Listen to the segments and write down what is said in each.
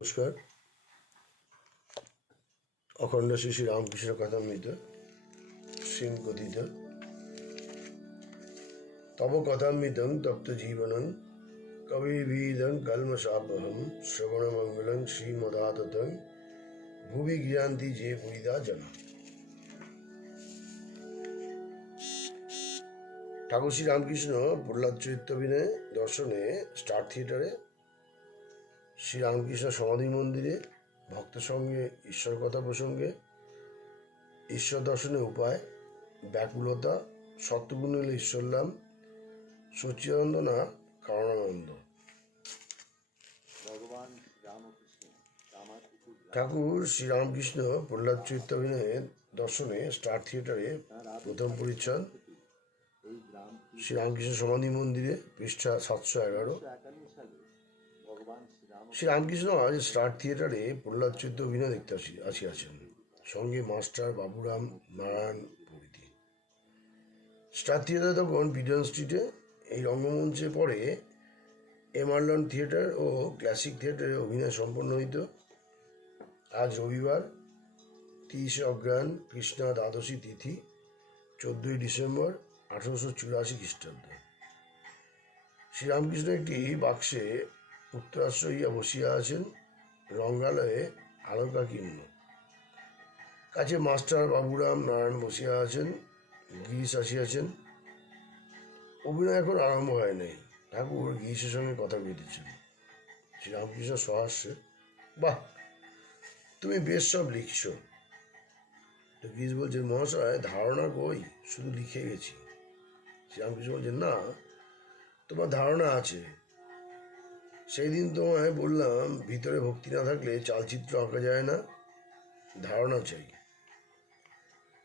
নমস্কার। অখণ্ড শ্রী শ্রী রামকৃষ্ণ কথামৃত শ্রীমকথিত তব কথামৃতং তপ্ত জীবনং কবির্ভীদং কল্মষাপহম শ্রবণমঙ্গলং শ্রীমদাততং ভুবি জ্ঞান্তি যে পুরিদা জনা। ঠাকুর শ্রী রামকৃষ্ণ প্রহ্লাদ চরিত্র অভিনয় দর্শনে স্টার থিয়েটারে শ্রীরামকৃষ্ণ সমাধি মন্দিরে ভক্ত সঙ্গে ঈশ্বর কথা প্রসঙ্গে ঈশ্বর দর্শনের উপায় ব্যাকুলতা সত্যগুণ হলে ঈশ্বর লাভ সচ্চিদানন্দ না কারণানন্দ। ঠাকুর শ্রীরামকৃষ্ণ প্রহ্লাদ চরিত্র অভিনয়ের দর্শনে স্টার থিয়েটারে প্রথম পরিচ্ছদ শ্রীরামকৃষ্ণ সমাধি মন্দিরে পৃষ্ঠা 711। শ্রীরামকৃষ্ণ আজ স্টার থিয়েটারে প্রহ্লাদ চরিত্র অভিনয় দেখতে আসিয়াছেন, সঙ্গে মাস্টার বাবুরাম নারায়ণ প্রভৃতি। স্টার থিয়েটার তখন বিডন স্ট্রিটে। এই রঙ্গমঞ্চে পরে এমারলন থিয়েটার ও ক্লাসিক থিয়েটারে অভিনয় সম্পন্ন হইত। আজ রবিবার 30 অগ্রহায়ণ কৃষ্ণা দ্বাদশী তিথি 14 ডিসেম্বর 1884 খ্রিস্টাব্দ। শ্রীরামকৃষ্ণ একটি বাক্সে উত্তরাশ্র হইয়া বসিয়া আছেন, রঙ্গালয়ে আলোকাকীর্ণ। কাছে মাস্টার বাবুরাম নারায়ণ বসিয়া আছেন, গিরিশ আসিয়াছেন। অভিনয় এখন আরম্ভ হয় নাই। ঠাকুর গিরিশের সঙ্গে কথা কইতেছেন। শ্রীরামকৃষ্ণ সহাস্যে, বাহ, তুমি বেশ সব লিখছ। তো গিরিশ বলছেন, মহাশয় ধারণা কই, শুধু লিখে গেছি। শ্রীরামকৃষ্ণ বলছেন, না, তোমার ধারণা আছে। সেই দিন তোমায় বললাম, ভিতরে ভক্তি না থাকলে চালচিত্র আঁকা যায় না, ধারণা চাই।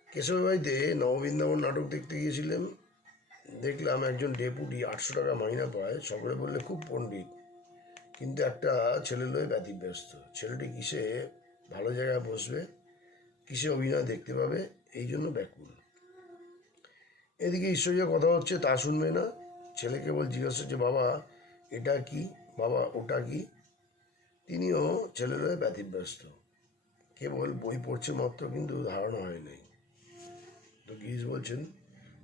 কেশবের বাড়িতে নববৃন্দাবন নাটক দেখতে গিয়েছিলেন। দেখলাম একজন ডেপুটি 800 টাকা মাইনা পায়। সকলে বললে খুব পণ্ডিত, কিন্তু একটা ছেলে লয়ে ব্যতিব্যস্ত। ছেলেটি কিসে ভালো জায়গায় বসবে, কিসে অভিনয় দেখতে পাবে, এই জন্য ব্যাকুল। এদিকে ঈশ্বরীয় কথা হচ্ছে, তা শুনবে না। ছেলে কেবল জিজ্ঞাসা হচ্ছে, বাবা এটা কি, বাবা ওটা কি। তিনিও ছেলে লয়ে ব্যতিব্যস্ত, কেবল বই পড়ছে মাত্র, কিন্তু ধারণা হয় নাই। তো গিরিশ বলছেন,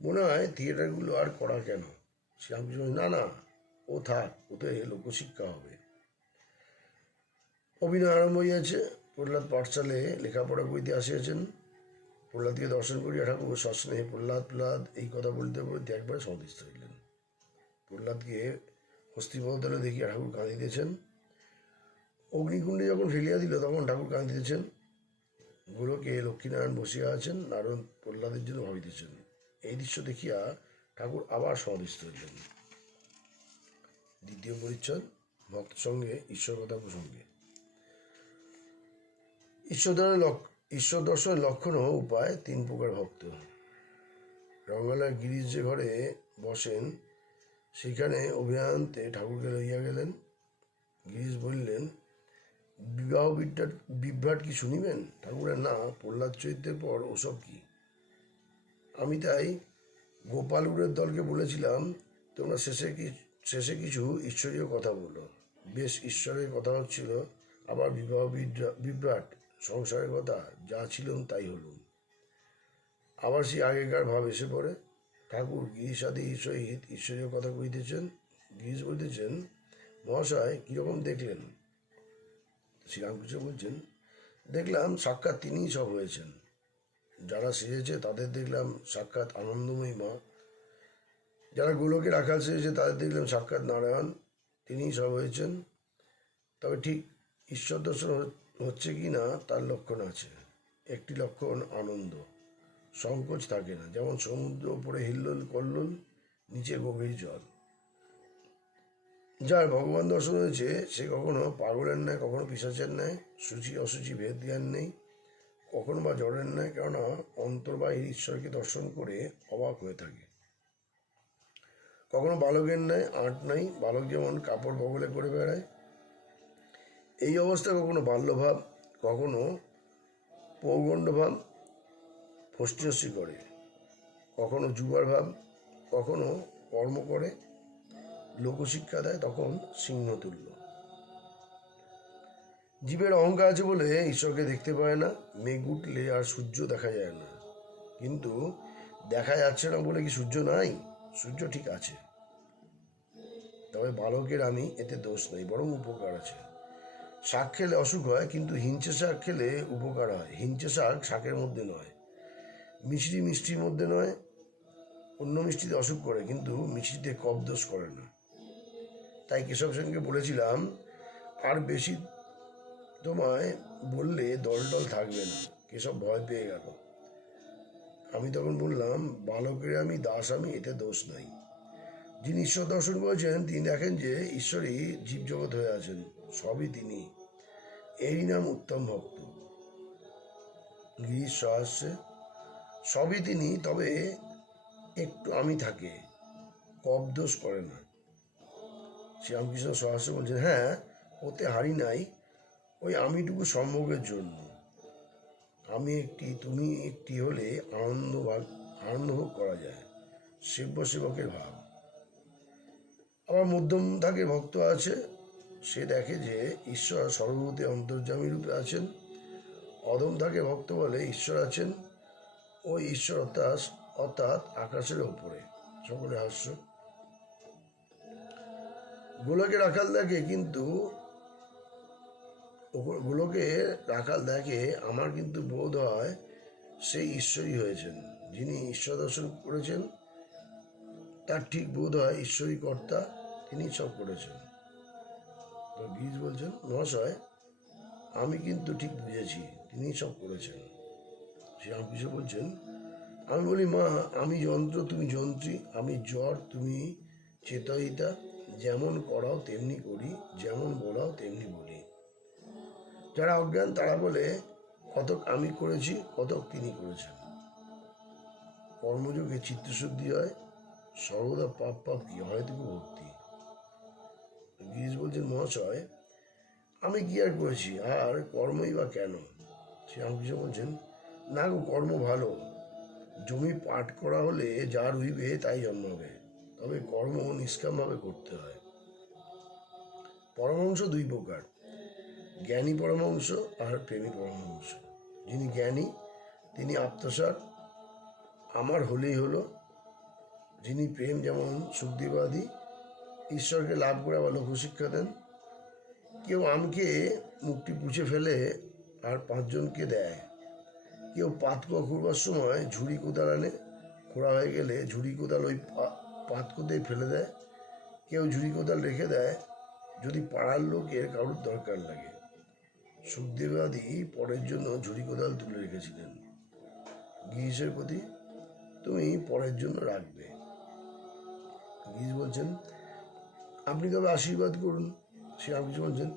মনে হয় থিয়েটারগুলো আর করা কেন। শ্রীরামকৃষ্ণ, না না, ও থাক, ওতে লোকশিক্ষা হবে। অভিনয় আরম্ভ হইয়াছে। প্রহ্লাদ পাঠশালে লেখাপড়া করিতে আসিয়াছেন। প্রহ্লাদকে দর্শন করিয়া ঠাকুর সস্নেহে প্রহ্লাদ এই কথা বলতে বলতে একবারে সন্তুষ্ট হইলেন। প্রহ্লাদকে হস্তিপদতলে দেখিয়া ঠাকুর কাঁদিতেছেন। অগ্নিকুণ্ডে যখন ফেলিয়া দিল তখন ঠাকুর কাঁদিতেছেন। গোলকে লক্ষ্মীনারায়ণ বসিয়া আছেন, নারায়ণ প্রহ্লাদের জন্য ভাবিতেছেন। এই দৃশ্য দেখিয়া ঠাকুর আবার সমাধিস্থ হইলেন। দ্বিতীয় পরিচ্ছদ ভক্ত সঙ্গে ঈশ্বর কথা প্রসঙ্গে। ঈশ্বর দর্শনের লক্ষণ ও উপায় 3 প্রকার ভক্ত। রঙ্গালয় গিরিশ যে ঘরে বসেন, সেখানে অভিনয়ান্তে ঠাকুরকে লইয়া গেলেন। গিরিশ বললেন, বিবাহ বিভ্রাট কি শুনিবেন? ঠাকুরের, না, প্রহ্লাদ চরিত্রের পর ওসব কি। আমি তাই গোপালুরের দলকে বলেছিলাম, তোমরা শেষে কিছু ঈশ্বরীয় কথা বলো। বেশ ঈশ্বরের কথা হচ্ছিল, আবার বিবাহ বিভ্রাট, সংসারের কথা, যা ছিলুম তাই হলুম। আবার সেই আগেকার ভাব এসে পড়ে। ঠাকুর গিরিশ আদি সহিত ঈশ্বরীয় কথা কইতেছেন। গিরিশ বলতেছেন, মহাশয় কীরকম দেখলেন? শ্রীরামকৃষ্ণ বলছেন, দেখলাম সাক্ষাৎ তিনিই সব হয়েছেন। যারা সেজেছে তাদের দেখলাম সাক্ষাৎ আনন্দময়ী মা। যারা গোলকে রাখাল সেজেছে তাদের দেখলাম সাক্ষাৎ নারায়ণ, তিনিই সব হয়েছেন। তবে ঠিক ঈশ্বর দর্শন হচ্ছে কি না তার লক্ষণ আছে। একটি লক্ষণ আনন্দ, সংকোচ থাকে না। যেমন সমুদ্র উপরে হিল্লোল কল্লোল, নিচে গভীর জল। যার ভগবান দর্শন হয়েছে সে কখনো পাগলের ন্যায়, কখনো পিশাচের ন্যায়, সূচি অসুচি ভেদ জ্ঞান নেই, কখনো বা জড়ের ন্যায়, কেননা অন্তর্বাহির ঈশ্বরকে দর্শন করে অবাক হয়ে থাকে। কখনো বালকের ন্যায়, আঁট নাই, বালক যেমন কাপড় বগলে করে বেড়ায়। এই অবস্থা কখনো বাল্যভাব, কখনো পৌগণ্ডভাব ফষ্টিনষ্টি করে, কখনো যুবার ভাব, কখনো কর্ম করে, লোকশিক্ষা দেয়, তখন সিংহতুল্য। জীবের অহংকার আছে বলে ঈশ্বরকে দেখতে পায় না। মেঘ উঠলে আর সূর্য দেখা যায় না, কিন্তু দেখা যাচ্ছে না বলে কি সূর্য নাই? সূর্য ঠিক আছে। তবে বালকের আমি এতে দোষ নেই, বরং উপকার আছে। শাক খেলে অসুখ হয়, কিন্তু হিঞ্চে শাক খেলে উপকার হয়। হিঞ্চে শাক শাকের মধ্যে নয়, মিষ্টির মধ্যে নয়। অন্য মিষ্টিতে অসুখ করে, কিন্তু মিষ্টিতে কফ দোষ করে না। তাই কেশব সেনকে বলেছিলাম, আর বেশি তোমায় বললে দল থাকবে না। কেশব ভয় পেয়ে গেল। আমি তখন বললাম, বালকের আমি, দাস আমি, এতে দোষ নাই। যিনি ঈশ্বর দর্শন করেছেন তিনি দেখেন যে ঈশ্বরই জীবজগৎ হয়ে আছেন, সবই তিনি। এরই নাম উত্তম ভক্ত। গিরিশ সহাস্যে, সবই তিনি, তবে একটু আমি থাকে, কব দোষ করে না। শ্রীরামকৃষ্ণ সহাস্য বলছেন, হ্যাঁ, ওতে হারি নাই, ওই আমিটুকু সম্ভোগের জন্য। আমি একটি, তুমি একটি হলে আনন্দ ভোগ করা যায়, সেব্য সেবকের ভাব। আবার মধ্যম ধাকের ভক্ত আছে, সে দেখে যে ঈশ্বর সর্বভূতে অন্তর্যামী রূপে আছেন। অধম ধাকের ভক্ত বলে ঈশ্বর আছেন, ওই ঈশ্বর অর্থাৎ আকাশের ওপরে। সকলে হাস্য। গোলকে রাখাল দেখে, কিন্তু গোলকে রাখাল দেখে, আমার কিন্তু বোধ হয় সেই ঈশ্বরই হয়েছেন। যিনি ঈশ্বর দর্শন করেছেন তার ঠিক বোধ হয় ঈশ্বরই কর্তা, তিনি সব করেছেন। তো গিরিশ বলছেন, মহাশয়, আমি কিন্তু ঠিক বুঝেছি, তিনি সব করেছেন। শ্রীরামকৃষ্ণ বলছেন, আমি বলি, মা, আমি যন্ত্র, তুমি যন্ত্রী, আমি জ্বর, তুমি চেতয়িতা। যেমন করাও তেমনি করি, যেমন বলাও তেমনি বলি। যারা অজ্ঞান তারা বলে, কতক আমি করেছি, কতক তিনি করেছেন। কর্মযোগে চিত্তশুদ্ধি হয়, সর্বদা পাপ কি হয়টুকু ভক্তি। গিরিশ বলছেন, মহাশয়, আমি কি আর করেছি, আর কর্মই বা কেন? শ্রীরামকৃষ্ণ বলছেন, না গো, কর্ম ভালো। জমি পাট করা হলে যা রুইবে তাই জন্মাবে, তবে কর্ম নিষ্কামভাবে করতে হয়। পরমহংস দুই প্রকার, জ্ঞানী পরমহংস আর প্রেমী পরমহংস। যিনি জ্ঞানী তিনি আত্মসার, আমার হলেই হলো। যিনি প্রেম, যেমন সুখদেবাদী, ঈশ্বরকে লাভ করে আবার লোকশিক্ষা দেন। কেউ আমকে মুখটি পুছে ফেলে আর 5 জনকে দেয়। কেউ পাতকুয়া খুঁড়বার সময় ঝুড়ি কোদাল আনে, খোঁড়া হয়ে গেলে ঝুড়ি কোদাল ওই পাতকুতেই ফেলে দেয়। কেউ ঝুড়ি কোদাল রেখে দেয় যদি পাড়ার লোকের কারুর দরকার লাগে। সুখদেবাদী পরের জন্য ঝুড়ি কোদাল তুলে রেখেছিলেন। গিরিশের প্রতি, তুমি পরের জন্য রাখবে। গিরিশ বলছেন, আপনি তবে আশীর্বাদ করুন। শ্রীরামকৃষ্ণ বলছেন,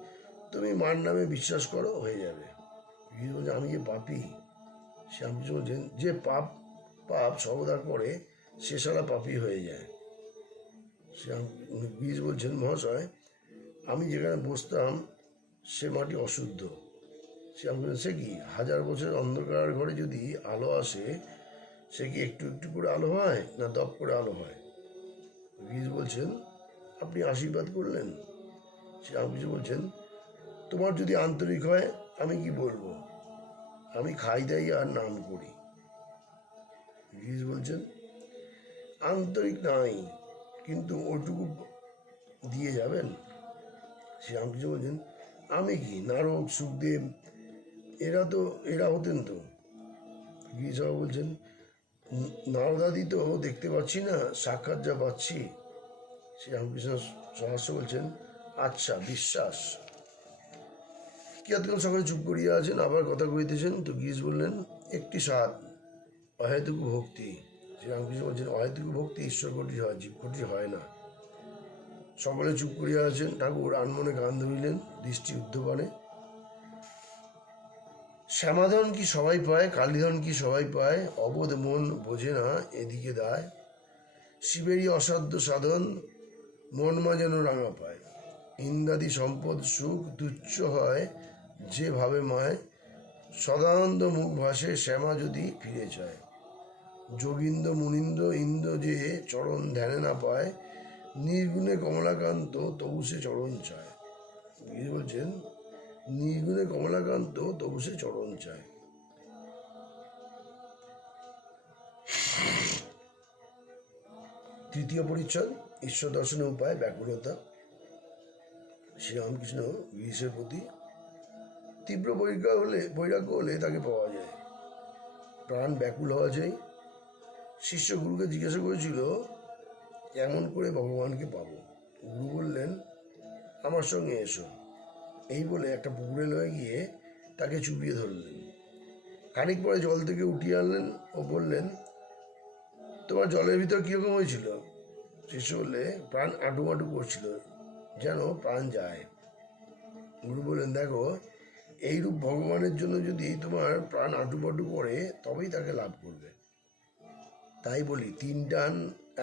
তুমি মার নামে বিশ্বাস করো, হয়ে যাবে। গিরিশ বলছেন, আমি যে পাপী। শ্রীরামকৃষ্ণ বলছেন, যে পাপ সর্বদা করে সে সারা পাপী হয়ে যায়। গিরিশ বলছেন, মহাশয়, আমি যেখানে বসতাম সে মাটি অশুদ্ধ। শ্রীরামকৃষ্ণ, সে কি, 1000 বছরের অন্ধকার ঘরে যদি আলো আসে, সে কি একটু একটু করে আলো হয়, না দপ করে আলো হয়? গিরিশ বলছেন, আপনি আশীর্বাদ করলেন। শ্রীরামকৃষ্ণ বলছেন, তোমার যদি আন্তরিক হয়, আমি কি বলবো, আমি খাই দাই আর নাম করি। গিরিশ বলছেন, আন্তরিক নাই, কিন্তু ওটুকু দিয়ে যাবেন। শ্রীরামকৃষ্ণ বলছেন, আমি কি, নারদ, সুখদেব, এরা হতেন তো। গিরিশ বলছেন, নারদাদি তো দেখতে পাচ্ছি না, সাক্ষাৎ যা পাচ্ছি। শ্রীরামকৃষ্ণ সহাস্য বলছেন, আচ্ছা, বিশ্বাস। কিয়ৎক্ষণ সকলে চুপ করিয়া আছেন, আবার কথা কইতেছেন। তো গিরিশ বললেন, একটি সাধ, অহেতুকু ভক্তি। শ্রীরামকৃষ্ণ বলছেন, অহেতুকু ভক্তি ঈশ্বর কোটির হয়, জীব কোটির হয় না। সকলে চুপ করিয়া আছেন। ঠাকুর আনমনে গান ধরিলেন, দৃষ্টি ঊর্ধ্বপানে। শ্যামাধন কি সবাই পায়, কালীধন কি সবাই পায়, অবোধ মন বোঝে না এদিকে দায়। শিবেরই অসাধ্য সাধন, মন মা যেন রাঙা পায়। ইন্দ্রাদি সম্পদ সুখ তুচ্ছ হয়, যে ভাবে মায়। সদানন্দ মুখ ভাসে, শ্যামা যদি ফিরে চায়। যোগীন্দ্র মুনীন্দ্র ইন্দ্র যে চরণ ধ্যানে না পায়, নির্গুণে কমলাকান্ত তবু সে চরণ চায়। গিরিশ বলছেন, নির্গুণে কমলাকান্ত তবু সে চরণ চায়। তৃতীয় পরিচ্ছদ, ঈশ্বর দর্শনের উপায়, ব্যাকুলতা। শ্রীরামকৃষ্ণ গিরিশের প্রতি তীব্র বৈরাগ্য হলে তাকে পাওয়া যায়। প্রাণ ব্যাকুল হওয়া যায়। শিষ্য গুরুকে জিজ্ঞাসা করেছিল, কেমন করে ভগবানকে পাবো? গুরু বললেন, আমার সঙ্গে এসো। এই বলে একটা পুকুরে লয়ে গিয়ে তাকে চুপিয়ে ধরলেন। খানিক পরে জল থেকে উঠিয়ে আনলেন ও বললেন, তোমার জলের ভিতর কিরকম হয়েছিল? শিষ্য বললে, প্রাণ আঁটুমাটু করছিল, যেন প্রাণ যায়। গুরু বললেন, দেখো, এইরূপ ভগবানের জন্য যদি তোমার প্রাণ আঁটুপাটু করে তবেই তাকে লাভ করবে। তাই বলি, তিন টান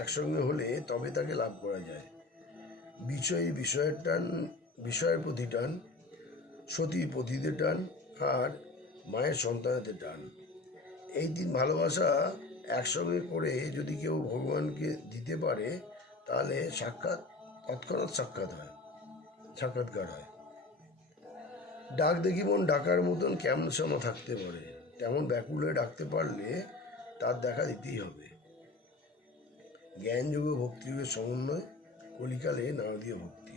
একসঙ্গে হলে তবে তাকে লাভ করা যায়। বিষয়ের টান, বিষয়ের প্রতি টান, সতী পতিতে টান, আর মায়ের সন্তানেতে টান। এই তিন ভালোবাসা একসঙ্গে করে যদি কেউ ভগবানকে দিতে পারে তাহলে তৎক্ষণাৎ সাক্ষাৎকার হয়। ডাক দেখি মন ডাকার মতন কেমন সমা থাকতে পারে, তেমন ব্যাকুল হয়ে ডাকতে পারলে তার দেখা দিতেই হবে। জ্ঞানযোগ ও ভক্তিযোগের সমন্বয়, কলিকালে নারদীয় ভক্তি।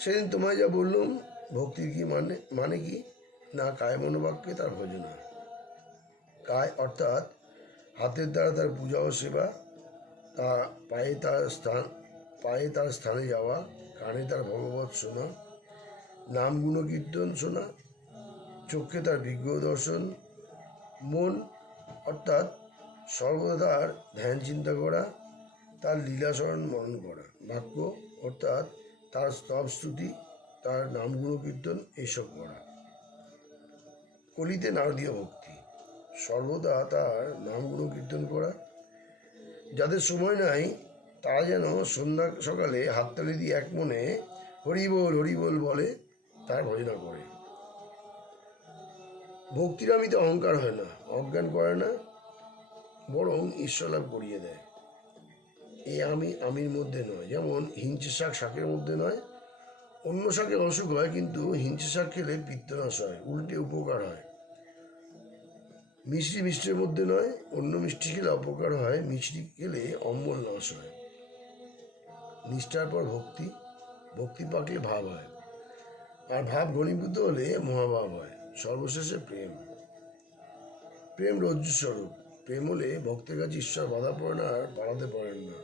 সেদিন তোমায় যা বললুম, ভক্তির কি মানে কি না, কায় মনোবাক্যে তার ভজনা। কায় অর্থাৎ হাতের দ্বারা তার পূজা ও সেবা, তা পায়ে তার স্থানে যাওয়া, কানে তার ভগবত শোনা, নাম গুণকীর্তন শোনা, চক্ষে তার বিগ্রহ দর্শন, মন অর্থাৎ সর্বদা তার ধ্যান চিন্তা করা, তার লীলাস্মরণ মনন করা, বাক্য অর্থাৎ তার স্তব স্তুতি, তার নাম গুণকীর্তন এইসব করা। কলিতে নারদীয় ভক্তি, সর্বদা তার নাম গুণকীর্তন করা। যাদের সময় নাই তারা যেন সন্ধ্যা সকালে হাততালি দিয়ে এক মনে হরিবোল বলে তার ভজনা করে। ভক্তির আমিতে অহংকার হয় না, অজ্ঞান করে না, বরং ঈশ্বর লাভ করিয়ে দেয়। এই আমির মধ্যে নয়, যেমন হিঞ্চে শাকের মধ্যে নয়। অন্য শাকে অসুখ হয়, কিন্তু হিঞ্চে শাক খেলে পিত্তনাশ হয়, উল্টে উপকার হয়। মিষ্টির মধ্যে নয়, অন্য মিষ্টি খেলে অপকার হয়, মিষ্টি খেলে অম্বল নাশ হয়। নিষ্ঠার পর ভক্তি পাকলে ভাব হয়, আর ভাব ঘনীভূত হলে মহাভাব হয়, সর্বশেষে প্রেম রজ্জুস্বরূপ। প্রেম হলে ভক্তের কাছে ঈশ্বর বাধা পড়েন আর বাড়াতে পারেন না,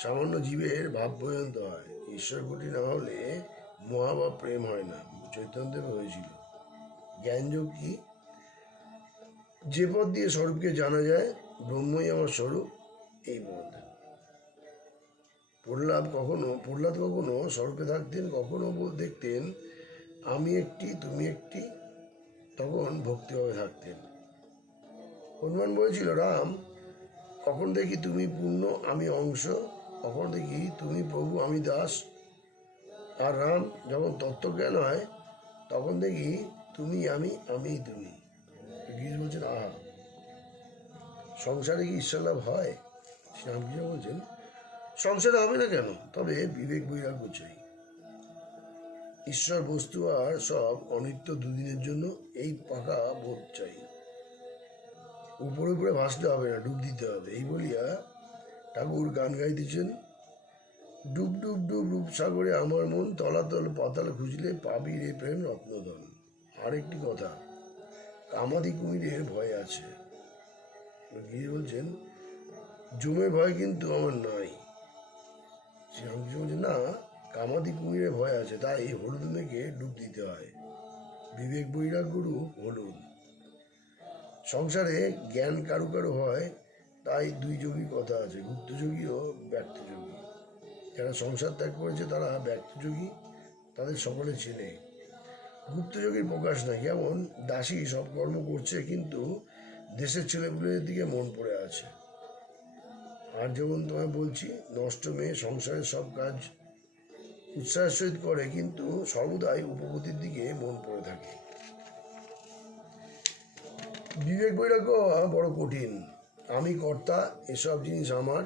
সামান্য জীবের ভাব পর্যন্ত হয়। ঈশ্বর কোটি না হলে মহাভাব প্রেম হয় না, চৈতন্যদেব হয়েছিল। জ্ঞানযোগ কি? যে পথ দিয়ে স্বরূপকে জানা যায়, ব্রহ্মই আমার স্বরূপ, এই পথ। প্রহ্লাদ কখনো স্বরূপে থাকতেন, কখনো দেখতেন আমি একটি তুমি একটি, তখন ভক্তিভাবে থাকতেন। হনুমান বলেছিল, রাম, কখন দেখি তুমি পূর্ণ আমি অংশ, কখন দেখি তুমি প্রভু আমি দাস। আর রাম যখন তত্ত্বজ্ঞান হয় তখন দেখি তুমি আমি তুমি। গিরিশ বলছেন, আহা, সংসারে কি ঈশ্বর লাভ হয়? শ্রীরামকৃষ্ণ বলছেন, সংসারে হবে না কেন, তবে বিবেক বৈরাগ্য চাই। ঈশ্বর বস্তু আর সব অনিত্য, দুদিনের জন্য, এই পাকা বোধ চাই। উপরে ভাসতে হবে না, ডুব দিতে হবে। এই বলিয়া ঠাকুর গান গাইতেছেন, ডুব ডুব ডুব রূপসাগরে আমার মন, তলাতল পাতাল খুঁজলে পাবি রে প্রেম রত্নধন। আরেকটি কথা, কামাদি কুমিরের ভয় আছে। গিয়ে বলছেন, জমের ভয় কিন্তু আমার নাই। শ্রীরামকৃষ্ণ বলছেন, না, কামাদি কুমিরের ভয় আছে, তাই হলুদ মেঘে ডুব দিতে হয়। বিবেক বৈরাগ্য রূপ হলুদ। সংসারে জ্ঞান কারু হয়, তাই দুই যোগী কথা আছে, গুপ্তযোগী ও ব্যক্তযোগী। যারা সংসার ত্যাগ করেছে তারা ব্যক্তযোগী, তাদের সকলে চেনে। গুপ্তযোগীর প্রকাশ নাই, যেমন দাসী সব কর্ম করছে কিন্তু দেশের ছেলেপুলের দিকে মন পড়ে আছে। আর যেমন তোমায় বলছি, নষ্ট মেয়ে সংসারের সব কাজ উৎসাহের সহিত করে, কিন্তু সর্বদাই উপপত্তির দিকে মন পড়ে থাকে। বিবেক বৈরাগ্য বড় কঠিন। আমি কর্তা, এসব জিনিস আমার,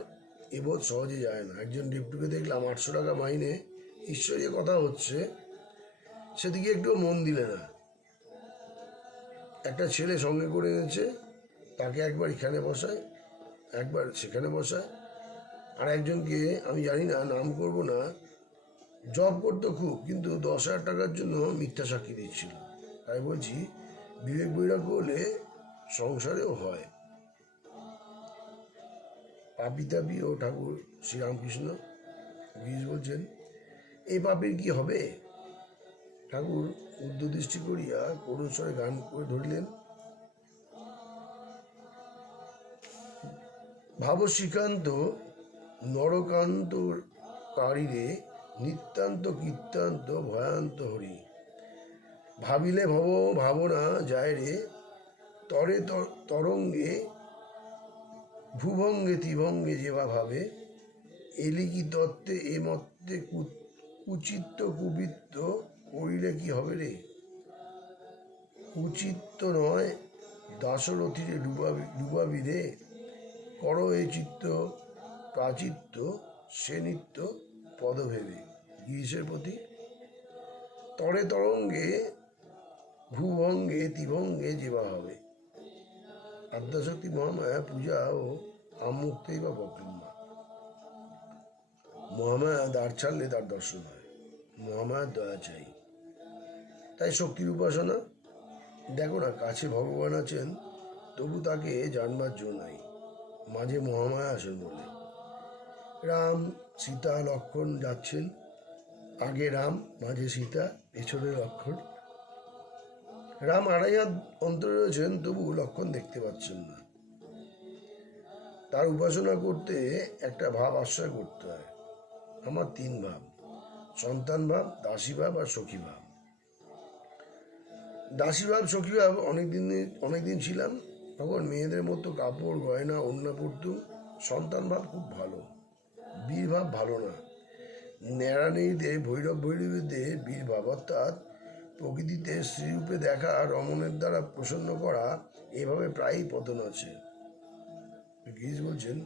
এ বোধ সহজে যায় না। একজন ডিপটুকে দেখলাম 800 টাকা মাইনে, ঈশ্বরীয় কথা হচ্ছে, সেদিকে একটু মন দিলে না। একটা ছেলে সঙ্গে করে এনেছে, তাকে একবার এখানে বসায়, একবার সেখানে বসায়, আর একজনকে আমি জানি না, নাম করব না, জব করতো খুব, কিন্তু 10,000 টাকার জন্য মিথ্যা সাক্ষী দিচ্ছিল। তাই বলছি, বিবেক বৈরাগ্য হলে সংসারেও হয়। পাপি তাপি ও ঠাকুর শ্রীরামকৃষ্ণ গিরিশ বলছেন, এই পাপির কি হবে? ঠাকুর উর্ধ্বদৃষ্টি করিয়া করুণ স্বরে গান করে ধরিলেন, ভাব শ্রীকান্ত নরকান্ত কারীরে নিত্যান্ত কীর্তান্ত ভয়ান্ত হরি, ভাবিলে ভব ভাবনা যায় রে, তরে তরঙ্গে ভূভঙ্গে ত্রিভঙ্গে যেবা ভাবে, এলি কি তত্ত্বে এ মত্তে কুচিত্ত কুবৃত্ত করিলে কি হবে রে, কুচিত্ত নয় দাসরথীরে ডুবাবি রে, কর এ চিত্ত প্রাচিত্য সে নিত্য পদভেবে। গিরিশের প্রতি, তরে তরঙ্গে ভূভঙ্গে ত্রিভঙ্গে যেবা হবে। আদ্যাশক্তি মহামায়া পূজা ও আমুক্তেই বা বক্রম্মা। মহামায়া দ্বার ছাড়লে তার দর্শন হয়, মহামায়ার দয়া চাই, তাই শক্তির উপাসনা। দেখো না, কাছে ভগবান আছেন, তবু তাকে জানবার জো নাই, মাঝে মহামায়া আছেন বলে। রাম সীতা লক্ষ্মণ যাচ্ছেন, আগে রাম, মাঝে সীতা, পেছনে লক্ষ্মণ। রাম 2.5 হাত অন্তরে রয়েছেন, তবু লক্ষ্মণ দেখতে পাচ্ছেন না। তার উপাসনা করতে একটা ভাব আশ্রয় করতে হয়। আমার 3 ভাব, সন্তান ভাব, দাসী ভাব আর সখী ভাব। দাসী ভাব সখী ভাব অনেকদিন ছিলাম, তখন মেয়েদের মতো কাপড় গয়না ওড়না পরতুম। সন্তান ভাব খুব ভালো, বীর ভাব ভালো না। নেড়ানেড়িতে ভৈরব ভৈরবীদের বীর ভাব, অর্থাৎ প্রকৃতিতে স্ত্রীরূপে দেখা, রমণের দ্বারা প্রসন্ন করা, এভাবে প্রায়ই পতন আছে। গিরিশ বলছেন,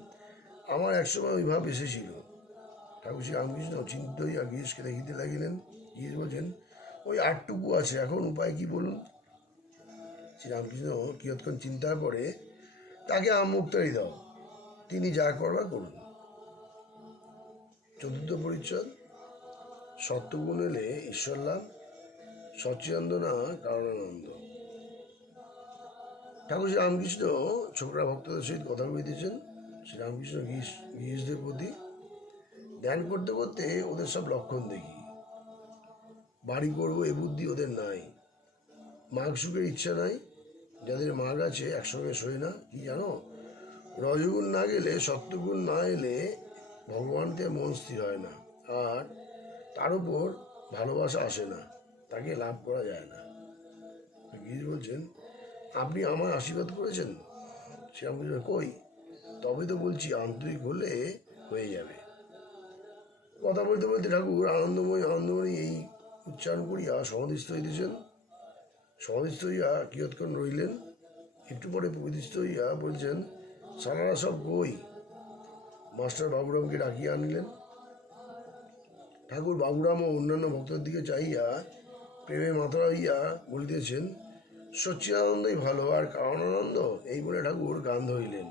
আমার একসময় ওই ভাব এসেছিল। ঠাকুর শ্রী রামকৃষ্ণ চিন্তিত হইয়া গিরিশকে দেখিতে লাগিলেন। গিরিশ বলছেন, ওই 8টুকু আছে, এখন উপায় কি বলুন? শ্রীরামকৃষ্ণ কিয়ৎক্ষণ চিন্তার পরে, তাকে আমুক্তারি দাও, তিনি যা করবার করুন। 4th পরিচ্ছদ। সত্যগুণ এলে ঈশ্বর লাভ, সচ্চিদানন্দ না কারণানন্দ। ঠাকুর শ্রী রামকৃষ্ণ ছোকরা ভক্তদের সহিত কথা কইতেছেন। শ্রীরামকৃষ্ণ গিরিশদের প্রতি, ধ্যান করতে করতে ওদের সব লক্ষণ দেখি, বাড়ি করবো এ বুদ্ধি ওদের নাই, মাঘ সুখের ইচ্ছা নাই। যাদের মাঘ আছে একসঙ্গে শোয় না, কি জানো, রজগুণ না গেলে, সত্যগুণ না এলে ভগবানকে মন স্থির হয় না, আর তার উপর ভালোবাসা আসে না, তাকে লাভ করা যায় না। গিরিশ বলছেন, আপনি আমার আশীর্বাদ করেছেন? শ্রীরামকৃষ্ণ, কই, তবে তো বলছি, আন্তরিক হলে হয়ে যাবে। কথা বলতে বলতে ঠাকুর আনন্দময়ী আনন্দময়ী এই উচ্চারণ করিয়া সমাধিস্থ হইতেছেন। সমাধিস্থ হইয়া কিয়ৎক্ষণ রইলেন, একটু পরে প্রকৃতিস্থ হইয়া বলছেন, সারারা সব কই? মাস্টার বাবুরামকে ডাকিয়া আনিলেন। ঠাকুর বাবুরাম ও অন্যান্য ভক্তদের দিকে চাইয়া প্রেমে মাতলা হইয়া বলিতেছেন, সচ্চিদানন্দই ভালো, আর কারণানন্দ, এই বলে ঠাকুর গান ধরিলেন।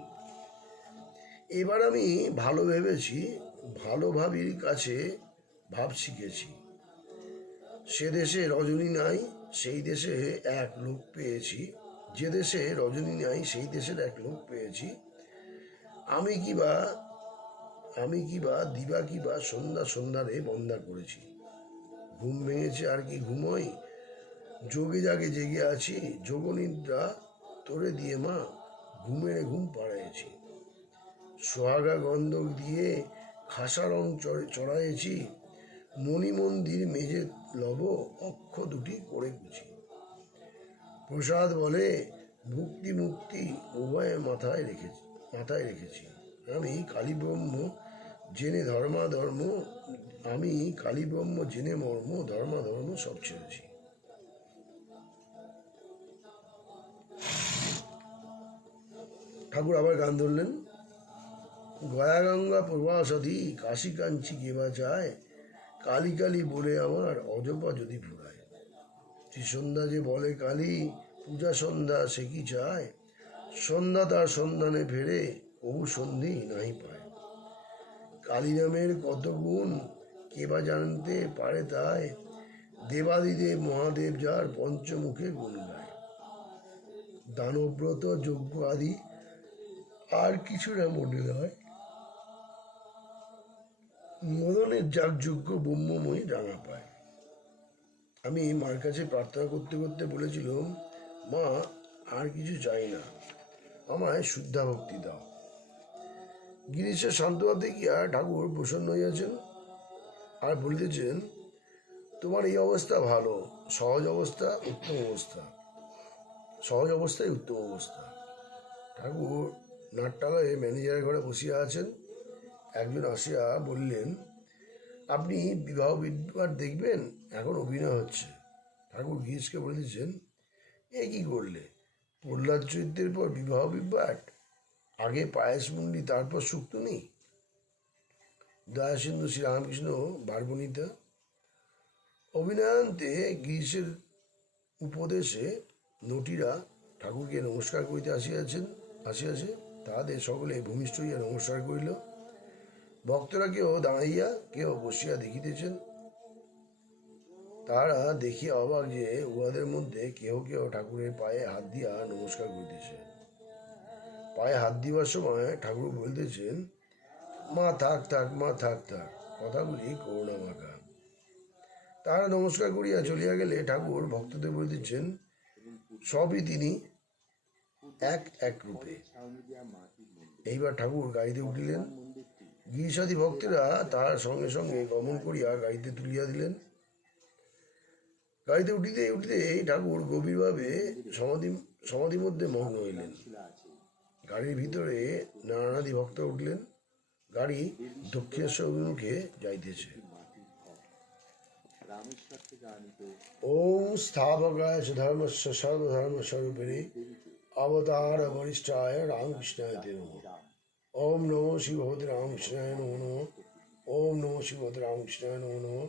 এবার আমি ভালো ভেবেছি, ভালো ভাবির কাছে ভাব শিখেছি। সে দেশে রজনী নাই, সেই দেশে এক লোক পেয়েছি, যে দেশে রজনী নাই সেই দেশের এক লোক পেয়েছি। আমি কিবা দিবা কিবা সন্ধ্যারে বন্দা করেছি। ঘুম ভেঙেছে আর কি ঘুমোই, যোগে জাগে জেগে আছি, যোগনিদ্রা তোরে দিয়ে মা, ঘুমের ঘুম পাড়াইছি। সোহাগা গন্ধক দিয়ে খাসা রং চড়াইছি, মণিমন্দির মেজে লব, অক্ষ দুটি করে কুচি। প্রসাদ বলে ভক্তি মুক্তি উভয়ে মাথায় রেখেছি। আমি কালী ব্রহ্ম জেনে ধর্মাধর্ম, আমি কালী ব্রহ্ম জেনে মর্ম, ধর্মাধর্ম সব ছেড়েছি। ঠাকুর আবার গান ধরলেন, গয়া গঙ্গা প্রবাসধি, কাশী কাঞ্চি কেবা যায়, কালী কালী বলে আমার অজপা যদি ফুরায়। ত্রিসন্ধ্যা যে বলে কালী, পূজা সন্ধ্যা সে কি চায়, সন্ধ্যা তার সন্ধানে ফেরে, কবু সন্ধি নাহি পায়। কালী নামের কত গুণ কে বা জানতে পারে তাই, দেবাদিদেব মহাদেব যার পঞ্চমুখে গুণ গায়। দানব্রত যজ্ঞ আদি আর কিছু না মনে হয়, মদনের যাগযজ্ঞ ব্রহ্মময়ী ডাঙা পায়। আমি মার কাছে প্রার্থনা করতে করতে বলেছিলাম, মা আর কিছু চাই না, আমায় শুদ্ধা ভক্তি দাও। গিরিশের সান্ত্বনা দেখিয়া ঠাকুর প্রসন্ন হইয়াছেন আর বলিতেছেন, তোমার এই অবস্থা ভালো, সহজ অবস্থা উত্তম অবস্থা, সহজ অবস্থায় উত্তম অবস্থা। ঠাকুর নাট্যালয়ে ম্যানেজারের ঘরে বসিয়া আছেন। একজন আসিয়া বললেন, আপনি বিবাহ বিভ্রাট দেখবেন, এখন অভিনয় হচ্ছে। ঠাকুর গিরিশকে বলিতেছেন, এ কি করলে, প্রহ্লাদ চরিত্রের পর বিবাহ বিভ্রাট, আগে পায়েস মুন্ডি তারপর সুক্তনি। দয়াসিন্ধু শ্রীরামকৃষ্ণ বারবনিতা। অভিনয়ান্তে গিরিশের উপদেশে নটিরা ঠাকুরকে নমস্কার করিতে আসিয়াছে। তাহাদের সকলে ভূমিষ্ঠ হইয়া নমস্কার করিল। ভক্তরা কেউ দাঁড়াইয়া কেউ বসিয়া দেখিতেছেন। তাহারা দেখিয়া অবাক যে উহাদের মধ্যে কেহ কেহ ঠাকুরের পায়ে হাত দিয়া নমস্কার করিতেছে। পায়ে হাত দিবার সময় ঠাকুর বলিতেছেন, মা থাক থাক, মা থাক থাক, কথাগুলি করুণা মাখা। তাহারা নমস্কার করিয়া চলিয়া গেলে ঠাকুর ভক্তদের বলিতেছেন, সবই তিনি এক এক রূপে। এইবার ঠাকুর গাড়িতে উঠিলেন। গিরিশাদি ভক্তেরা তাহার সঙ্গে সঙ্গে গমন করিয়া গাড়িতে তুলিয়া দিলেন। গাড়িতে উঠিতে উঠিতে ঠাকুর গভীরভাবে সমাধি মধ্যে মগ্ন হইলেন। গাড়ির ভিতরে নানাদি ভক্ত উঠলেন। গাড়ি দক্ষিণেশ্বর অভিমুখে যাইতেছে। ওম স্থাপকায় ধর্মস্য সর্বধর্ম স্বরূপিণে অবতার বরিষ্ঠায় রামকৃষ্ণায় তে নমঃ। ওম নমো শিব ভগবতে রামকৃষ্ণায় নমো নমঃ। ওম নমো শিব ভগবতে রামকৃষ্ণায় নমো নমঃ।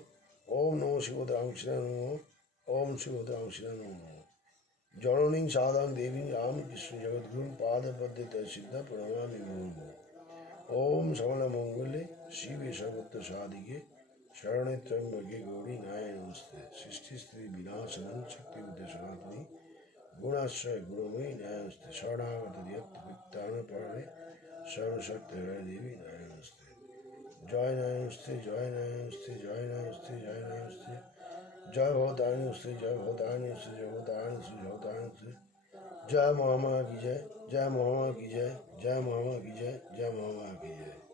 ওম নমো শিব ভগবতে রামকৃষ্ণায় নমঃ। ওম শিব ভগবতে রামকৃষ্ণায় নমো নমঃ। জননীং সাদাং দেবীং রামকৃষ্ণ জগদ্গুরুং পাদপদ্মে সিদ্ধা প্রণমামি মুহুর্মুহুঃ। ওম সকল মঙ্গলে শিবে সর্বত্র সাধিকে শরণে ত্র্যম্বকে গৌরী নারায়ণে নমস্তে। সৃষ্টি স্থিতি বিনাশনং শক্তিবিদ্যা সনাতনী গুণাশ্রয় গুরুময়ী ন্যায়স্তে। শরণাগত দিয়ত্ত পিত্তান পরণে সর্বশক্তি হরে দেবী নারায়ণ নমস্তে। জয় নারায়ণস্তে, জয় নারায়ণস্তে, জয় নারায়ণস্তে, জয় নারায়ণস্তে, জয় ভবতারিণীস্তে, জয় ভবতারিণীস্তে, জয় ভবতারিণীস্তে, জয় ভবতারিণীস্তে। जय महामा की जय, जय महामा की जय, जय महामा की जय, जय महामा की जय।